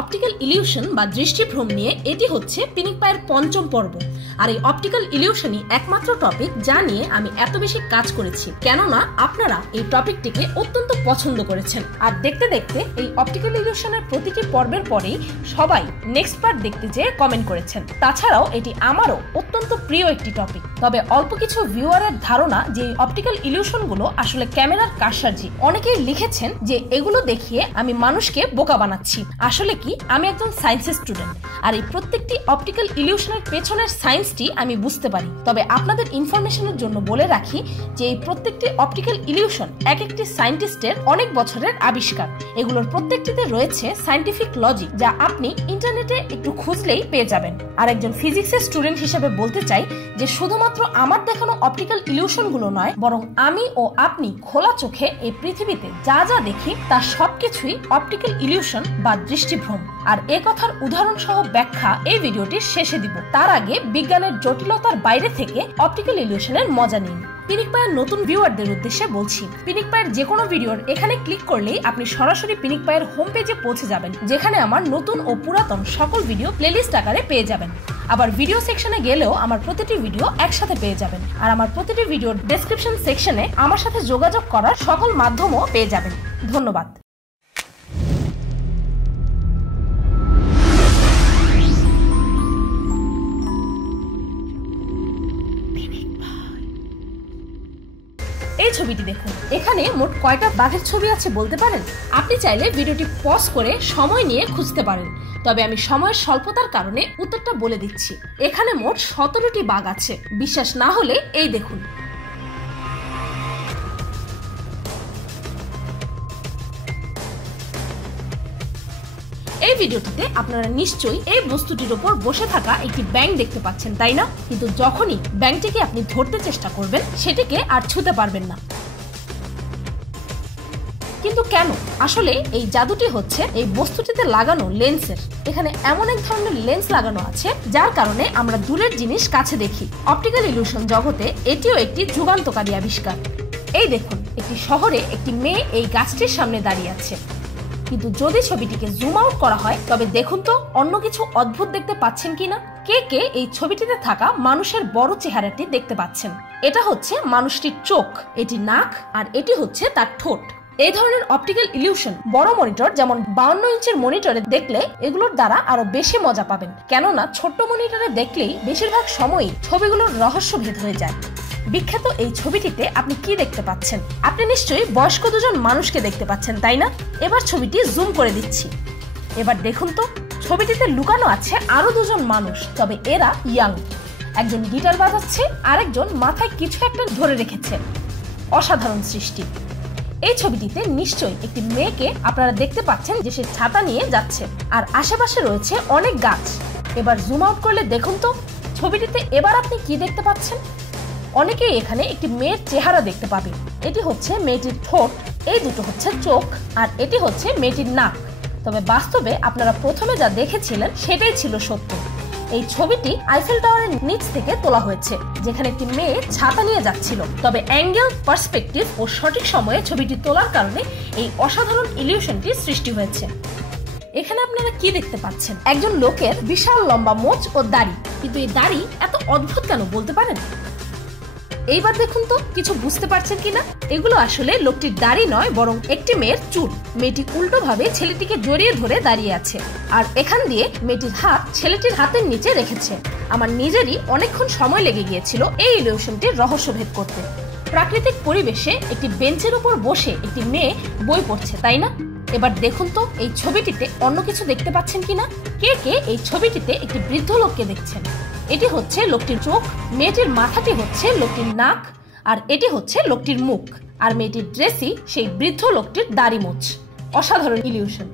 Optical illusion বা দৃষ্টিভ্রম নিয়ে এটি হচ্ছে পিনিক পায়ের পঞ্চম পর্ব। আর এই অপটিক্যাল ইলিউশনই একমাত্র টপিক যা নিয়ে আমি এত বেশি কাজ করেছি। কেননা আপনারা এই টপিকটিকে অত্যন্ত পছন্দ করেছেন। আর দেখতে দেখতে এই অপটিক্যাল ইলিউশনের প্রতিটি পর্বের পরেই সবাই নেক্সট পার্ট দেখতে যেয়ে কমেন্ট করেছেন। তাছাড়াও এটি আমারও অত্যন্ত প্রিয় একটি টপিক। তবে অল্প কিছু ভিউয়ারের ধারণা যে অপটিক্যাল ইলিউশনগুলো আসলে ক্যামেরার কারসাজি। অনেকেই লিখেছেন যে এগুলো দেখিয়ে আমি মানুষকে বোকা বানাচ্ছি। আসলে কি? আমি একজন সায়েন্সের স্টুডেন্ট আর এই প্রত্যেকটি অপটিক্যাল ইলিউশনের পেছনের সায়েন্সটি আমি বুঝতে পারি। তবে আপনাদের ইনফরমেশনের জন্য বলে রাখি যে এই প্রত্যেকটি অপটিক্যাল ইলিউশন এক একটি সায়েন্টিস্টের অনেক বছরের আবিষ্কার। এগুলোর প্রত্যেকটিতে রয়েছে সায়েন্টিফিক লজিক যা আপনি ইন্টারনেটে একটু খুঁজলেই পেয়ে যাবেন। আর একজন ফিজিক্সের স্টুডেন্ট হিসেবে বলতে চাই যে শুধুমাত্র আমার দেখানো অপটিক্যাল ইলিউশনগুলো নয়, বরং আমি ও আপনি খোলা চোখে এই পৃথিবীতে যা যা দেখি তার সবকিছুই অপটিক্যাল ইলিউশন বা দৃষ্টিভ্রম আর এ কথার উদাহরণ সহ ব্যাখ্যা এই ভিডিওটির শেষে দিব। তার আগে বিজ্ঞানের জটিলতার বাইরে থেকে অপটিক্যাল ইলিউশনের মজা নিন। পিনিক পায়ের নতুন ভিউয়ারদের উদ্দেশ্যে বলছি, পিনিক পায়ের যে কোনো ভিডিওর এখানে ক্লিক করলেই আপনি সরাসরি পিনিক পায়ের হোম পেজে পৌঁছে যাবেন, যেখানে আমার নতুন ও পুরাতন সকল ভিডিও প্লেলিস্ট আকারে পেয়ে যাবেন। আবার ভিডিও সেকশনে গেলেও আমার প্রতিটি ভিডিও একসাথে পেয়ে যাবেন। আর আমার প্রতিটি ভিডিওর ডেসক্রিপশন সেকশনে আমার সাথে যোগাযোগ করার সকল মাধ্যমও পেয়ে যাবেন। ধন্যবাদ। ছবিটি দেখুন। এখানে মোট কয়টা বাঘের ছবি আছে বলতে পারেন? আপনি চাইলে ভিডিওটি পজ করে সময় নিয়ে খুঁজতে পারেন। তবে আমি সময়ের স্বল্পতার কারণে উত্তরটা বলে দিচ্ছি। এখানে মোট সতেরোটি বাঘ আছে। বিশ্বাস না হলে এই দেখুন। এই ভিডিওটিতে আপনারা নিশ্চয়ই এই বস্তুটির উপর বসে থাকা একটি ব্যাংক দেখতে পাচ্ছেন, তাই না? কিন্তু যখনই ব্যাংকটিকে আপনি ধরতে চেষ্টা করবেন, সেটিকে আর ছুতে পারবেন না। কিন্তু কেন? আসলে এই জাদুটি হচ্ছে এই বস্তুটিতে লাগানো লেন্সের। এখানে এমন এক ধরনের লেন্স লাগানো আছে, যার কারণে আমরা দূরের জিনিস কাছে দেখি। অপটিক্যাল ইলিউশন জগতে এটিও একটি যুগান্তকারী আবিষ্কার। এই দেখুন, একটি শহরে একটি মেয়ে এই গাছটির সামনে দাঁড়িয়ে আছে। কিন্তু যদি ছবিটিকে জুম আউট করা হয়, তবে দেখুন তো, অন্য কিছু অদ্ভুত দেখতে পাচ্ছেন কিনা? কে কে এই ছবিটিতে থাকা মানুষের বড় চেহারাটি দেখতে পাচ্ছেন? এটা হচ্ছে মানুষটির চোখ, এটি নাক, আর এটি হচ্ছে তার ঠোঁট। এই ধরনের অপটিক্যাল ইলিউশন বড় মনিটর যেমন বাউন্ন ইঞ্চের মনিটরে দেখলে এগুলোর দ্বারা আরও বেশি মজা পাবেন। কেননা ছোট্ট মনিটরে দেখলেই বেশিরভাগ সময়ই ছবিগুলোর রহস্য ভেদ হয়ে যায়। বিখ্যাত এই ছবিটিতে আপনি কি দেখতে পাচ্ছেন? আপনি নিশ্চয়ই বয়স্ক দুজন মানুষকে দেখতে পাচ্ছেন, তাই না? এবার ছবিটি জুম করে দিচ্ছি। এবার দেখুন তো, ছবিটিতে লুকানো আছে আরও দুজন মানুষ, তবে এরা ইয়াং একজন গিটার বাজাচ্ছে, আরেকজন মাথায় কিছু একটা ধরে রেখেছে। অসাধারণ সৃষ্টি। এই ছবিটিতে নিশ্চয়ই একটি মেয়েকে আপনারা দেখতে পাচ্ছেন যে সে ছাতা নিয়ে যাচ্ছে, আর আশেপাশে রয়েছে অনেক গাছ। এবার জুম আউট করলে দেখুন তো, ছবিটিতে এবার আপনি কি দেখতে পাচ্ছেন? অনেকেই এখানে একটি মেয়ের চেহারা দেখতে পাবে। এটি হচ্ছে মেয়েটির ঠোঁট, এই দুটো হচ্ছে চোখ, আর এটি হচ্ছে মেয়েটির নাক। তবে বাস্তবে আপনারা প্রথমে যা দেখেছিলেন সেটাই ছিল সত্য। এই ছবিটি আইফেল টাওয়ারের নিচ থেকে তোলা হয়েছে, যেখানে একটি মেয়ে ছাতা নিয়ে যাচ্ছিল। তবে অ্যাঙ্গেল, পার্সপেক্টিভ ও সঠিক সময়ে ছবিটি তোলার কারণে এই অসাধারণ ইলিউশনটি সৃষ্টি হয়েছে। এখানে আপনারা কি দেখতে পাচ্ছেন? একজন লোকের বিশাল লম্বা মোচ ও দাড়ি। কিন্তু এই দাড়ি এত অদ্ভুত কেন বলতে পারেন? এইবার দেখুন তো, কিছু বুঝতে পারছেন কিনা? এগুলো আসলে লোকটির দাড়ি নয়, বরং একটি মেয়ের চুল। মেয়েটি উল্টো ভাবে ছেলেটিকে জড়িয়ে ধরে দাঁড়িয়ে আছে। আর এখান দিয়ে মেয়েটির হাত ছেলেটির হাতের নিচে রেখেছে। আমার নিজেরই অনেকক্ষণ সময় লেগে গিয়েছিল এই ইলিউশনটির রহস্যভেদ করতে। প্রাকৃতিক পরিবেশে একটি বেঞ্চের উপর বসে একটি মেয়ে বই পড়ছে, তাই না? এবার দেখুন তো, এই ছবিটিতে অন্য কিছু দেখতে পাচ্ছেন কিনা? কে কে এই ছবিটিতে একটি বৃদ্ধ লোককে দেখছেন? এটি হচ্ছে লোকটির চোখ, মেয়েটির মাথাটি হচ্ছে লোকটির নাক, আর এটি হচ্ছে লোকটির মুখ। আর মেয়েটির ড্রেসই সেই বৃদ্ধ লোকটির দাড়ি মোচ। অসাধারণ ইলিউশন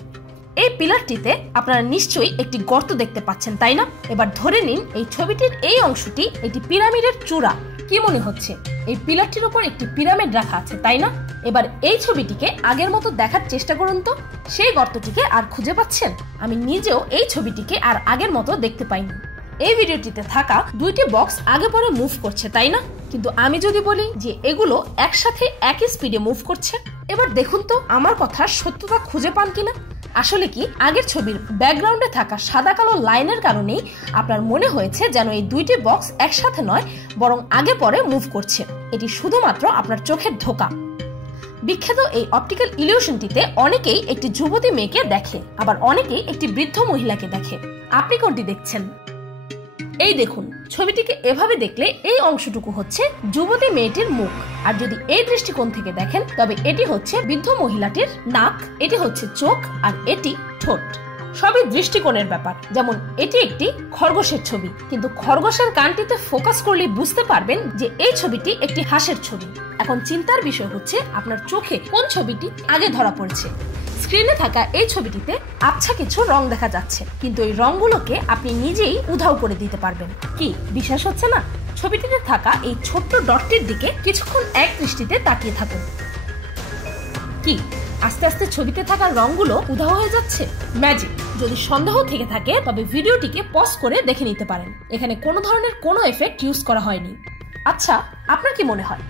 এই পিলারটিতে আপনারা নিশ্চয়ই একটি গর্ত দেখতে পাচ্ছেন, তাই না? এবার ধরে নিন, এই ছবিটির এই অংশটি একটি পিরামিডের চূড়া। কি মনে হচ্ছে? এই পিলারটির উপর একটি পিরামিড রাখা আছে, তাই না? এবার এই ছবিটিকে আগের মতো দেখার চেষ্টা করুন তো। সেই গর্তটিকে আর খুঁজে পাচ্ছেন? আমি নিজেও এই ছবিটিকে আর আগের মতো দেখতে পাইনি। এই ভিডিওটিতে থাকা দুইটি বক্স আগে পরে মুভ করছে, তাই না? কিন্তু আমি যদি বলি যে এগুলো একসাথে একই স্পিডে মুভ করছে, এবার দেখুন তো আমার কথা সত্যতা খুঁজে পান কিনা। আসলে কি, আগের ছবির ব্যাকগ্রাউন্ডে থাকা সাদা কালো লাইনের কারণেই আপনার মনে হয়েছে যেন এই দুইটি বক্স একসাথে নয়, বরং আগে পরে মুভ করছে। এটি শুধুমাত্র আপনার চোখের ধোকা। বিখ্যাত এই অপটিক্যাল ইলিউশনটিতে অনেকেই একটি যুবতী মেয়েকে দেখে, আবার অনেকেই একটি বৃদ্ধ মহিলাকে দেখে। আপনি কোনটি দেখছেন? এই দেখুন, ছবিটিকে এভাবে দেখলে এই অংশটুকু হচ্ছে যুবতী মেয়েটির মুখ। আর যদি এই দৃষ্টিকোণ থেকে দেখেন, তবে এটি হচ্ছে বৃদ্ধ মহিলাটির নাক, এটি হচ্ছে চোখ, আর এটি ঠোঁট। সবই দৃষ্টিকোণের ব্যাপার। যেমন, এটি একটি খরগোশের ছবি। কিন্তু খরগোশের কানটিতে ফোকাস করলে বুঝতে পারবেন যে এই ছবিটি একটি হাঁসের ছবি। এখন চিন্তার বিষয় হচ্ছে, আপনার চোখে কোন ছবিটি আগে ধরা পড়েছে? স্ক্রিনে থাকা এই ছবিটিতে আচ্ছা কিছু রং দেখা যাচ্ছে। কিন্তু এই রংগুলোকে আপনি নিজেই উধাও করে দিতে পারবেন। কি, বিশ্বাস হচ্ছে না? ছবিটিতে থাকা এই ছোট্ট ডটটির দিকে কিছুক্ষণ এক দৃষ্টিতে তাকিয়ে থাকুন। কি আস্তে আস্তে ছবিতে থাকা রংগুলো উধাও হয়ে যাচ্ছে। ম্যাজিক যদি সন্দেহ থেকে থাকে, তবে ভিডিওটিকে পজ করে দেখে নিতে পারেন। এখানে কোনো ধরনের কোনো এফেক্ট ইউজ করা হয়নি। আচ্ছা আপনার কি মনে হয়?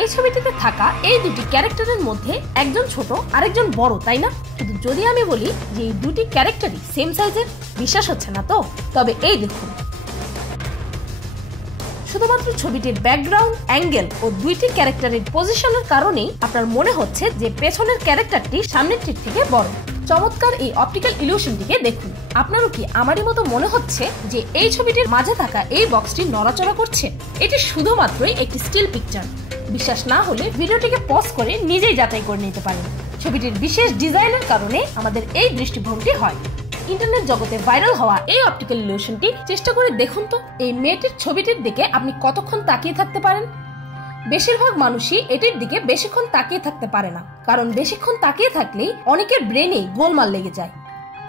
এই ছবিটিতে থাকা এই দুটি ক্যারেক্টারের মধ্যে একজন ছোট, আরেকজন বড়, তাই না? কিন্তু যদি আমি বলি যে এই দুটি ক্যারেক্টারই সেম সাইজের বিশ্বাস হচ্ছে না তো? তবে এই দেখুন। শুধুমাত্র ছবিটির ব্যাকগ্রাউন্ড অ্যাঙ্গেল ও দুইটি ক্যারেক্টারের পজিশনের কারণেই আপনার মনে হচ্ছে যে পেছনের ক্যারেক্টারটি সামনেরটির থেকে বড়। চমৎকার এই অপটিক্যাল ইলিউশনটিকে দেখুন। আপনারও কি আমারই মতো মনে হচ্ছে যে এই ছবিটির মাঝে থাকা এই বক্সটি নড়াচড়া করছে? এটি শুধুমাত্রই একটি স্টিল পিকচার বিশ্বাস না হলে ভিডিওটিকে পজ করে নিজেই যাচাই করে নিতে পারেন। ছবিটির বিশেষ ডিজাইনের কারণে আমাদের এই দৃষ্টিভঙ্গি হয়। ইন্টারনেট জগতে ভাইরাল হওয়া এই অপটিক্যাল ইলিউশনটি চেষ্টা করে দেখুন তো। এই মেয়েটির ছবিটির দিকে আপনি কতক্ষণ তাকিয়ে থাকতে পারেন? বেশিরভাগ মানুষই এটির দিকে বেশিক্ষণ তাকিয়ে থাকতে পারে না। কারণ বেশিক্ষণ তাকিয়ে থাকলেই অনেকের ব্রেনেই গোলমাল লেগে যায়।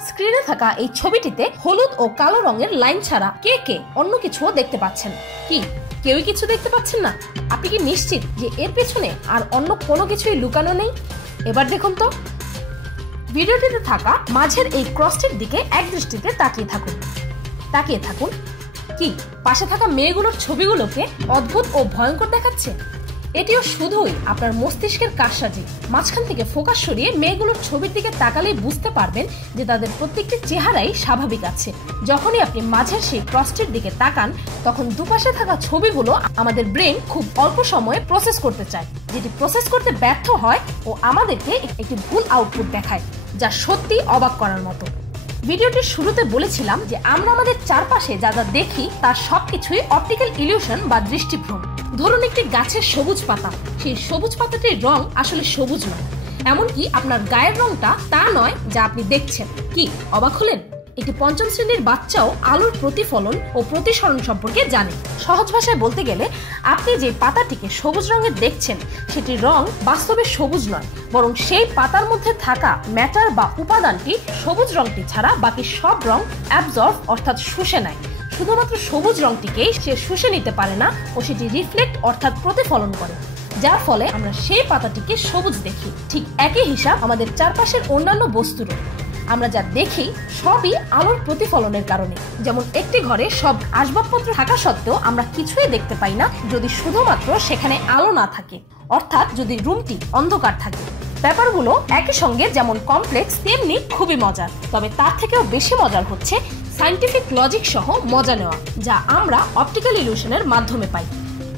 স্ক্রিনে থাকা এই ছবিটিতে হলুদ ও কালো রঙের লাইন ছাড়া কে কে অন্য কিছুও দেখতে পাচ্ছেন? কি, কেউই কিছু দেখতে পাচ্ছেন না? আপনি কি নিশ্চিত যে এর পেছনে আর অন্য কোনো কিছুই লুকানো নেই? এবার দেখুন তো। ভিডিওটিতে থাকা মাঝের এই ক্রসটির দিকে এক দৃষ্টিতে তাকিয়ে থাকুন। তাকিয়ে থাকুন। কি? পাশে থাকা মেয়েগুলোর ছবিগুলোকে অদ্ভুত ও ভয়ঙ্কর দেখাচ্ছে? এটিও শুধুই আপনার মস্তিষ্কের কারসাজি। মাঝখান থেকে ফোকাস সরিয়ে মেয়েগুলোর ছবির দিকে তাকালেই বুঝতে পারবেন যে তাদের প্রত্যেকটি চেহারাই স্বাভাবিক আছে। যখনই আপনি মাঝের সেই ক্রসটির দিকে তাকান, তখন দুপাশে থাকা ছবিগুলো আমাদের ব্রেন খুব অল্প সময়ে প্রসেস করতে চায়। যেটি প্রসেস করতে ব্যর্থ হয় ও আমাদেরকে একটি ভুল আউটপুট দেখায়, যা সত্যি অবাক করার মতো। ভিডিওটির শুরুতে বলেছিলাম যে আমরা আমাদের চারপাশে যা যা দেখি, তার সবকিছুই অপটিক্যাল ইলিউশন বা দৃষ্টিভ্রম। ধরুন একটি গাছের সবুজ পাতা। সেই সবুজ পাতাটির রং আসলে সবুজ নয়। এমনকি আপনার গায়ের রংটা তা নয় যা আপনি দেখছেন। কি, অবাক হলেন? একটি পঞ্চম শ্রেণির বাচ্চাও আলোর প্রতিফলন ও প্রতিসরণ সম্পর্কে জানে। সহজ ভাষায় বলতে গেলে, আপনি যে পাতাটিকে সবুজ রঙের দেখছেন, সেটির রং বাস্তবে সবুজ নয়। বরং সেই পাতার মধ্যে থাকা ম্যাটার বা উপাদানটি সবুজ রংটি ছাড়া বাকি সব রং অ্যাবজর্ভ অর্থাৎ শুষে নেয়। শুধুমাত্র সবুজ রংটিকেই সে শুষে নিতে পারে না ও সেটি রিফ্লেক্ট অর্থাৎ প্রতিফলন করে। যার ফলে আমরা সেই পাতাটিকে সবুজ দেখি। ঠিক একই হিসাব আমাদের চারপাশের অন্যান্য বস্তুরও। আমরা যা দেখি, সবই আলোর প্রতিফলনের কারণে। যেমন একটি ঘরে সব আসবাবপত্র থাকা সত্ত্বেও আমরা কিছুই দেখতে পাই না যদি শুধুমাত্র সেখানে আলো না থাকে। অর্থাৎ যদি রুমটি অন্ধকার থাকে। ব্যাপারগুলো একই সঙ্গে যেমন কমপ্লেক্স তেমনি খুবই মজার। তবে তার থেকেও বেশি মজার হচ্ছে সাইন্টিফিক লজিক সহ মজা নেওয়া যা আমরা অপটিক্যাল ইলিউশনের মাধ্যমে পাই।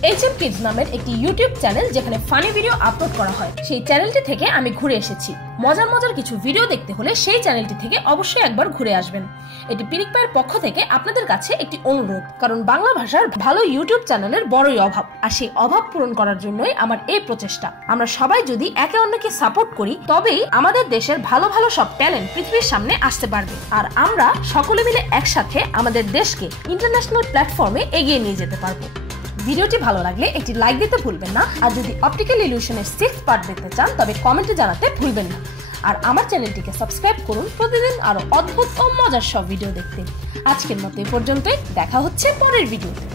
এইচএম কিডস নামের একটি ইউটিউব চ্যানেল যেখানে ফানি ভিডিও আপলোড করা হয়। সেই চ্যানেলটি থেকে আমি ঘুরে এসেছি। মজার মজার কিছু ভিডিও দেখতে হলে সেই চ্যানেলটি থেকে অবশ্যই একবার ঘুরে আসবেন। এটি পিনিক পায়ের পক্ষ থেকে আপনাদের কাছে একটি অনুরোধ, কারণ বাংলা ভাষার ভালো ইউটিউব চ্যানেলের বড়ই অভাব, আর সেই অভাব পূরণ করার জন্যই আমার এই প্রচেষ্টা। আমরা সবাই যদি একে অন্যকে সাপোর্ট করি, তবেই আমাদের দেশের ভালো ভালো সব ট্যালেন্ট পৃথিবীর সামনে আসতে পারবে। আর আমরা সকলে মিলে একসাথে আমাদের দেশকে ইন্টারন্যাশনাল প্ল্যাটফর্মে এগিয়ে নিয়ে যেতে পারব। ভিডিওটি ভালো লাগলে একটি লাইক দিতে ভুলবেন না। আর যদি অপটিক্যাল ইলিউশনের সিক্স পার্ট দেখতে চান, তবে কমেন্টে জানাতে ভুলবেন না। আর আমার চ্যানেলটিকে সাবস্ক্রাইব করুন। প্রতিদিন আরও অদ্ভুত ও মজার সব ভিডিও দেখতে। আজকের মতো এই পর্যন্তই। দেখা হচ্ছে পরের ভিডিওতে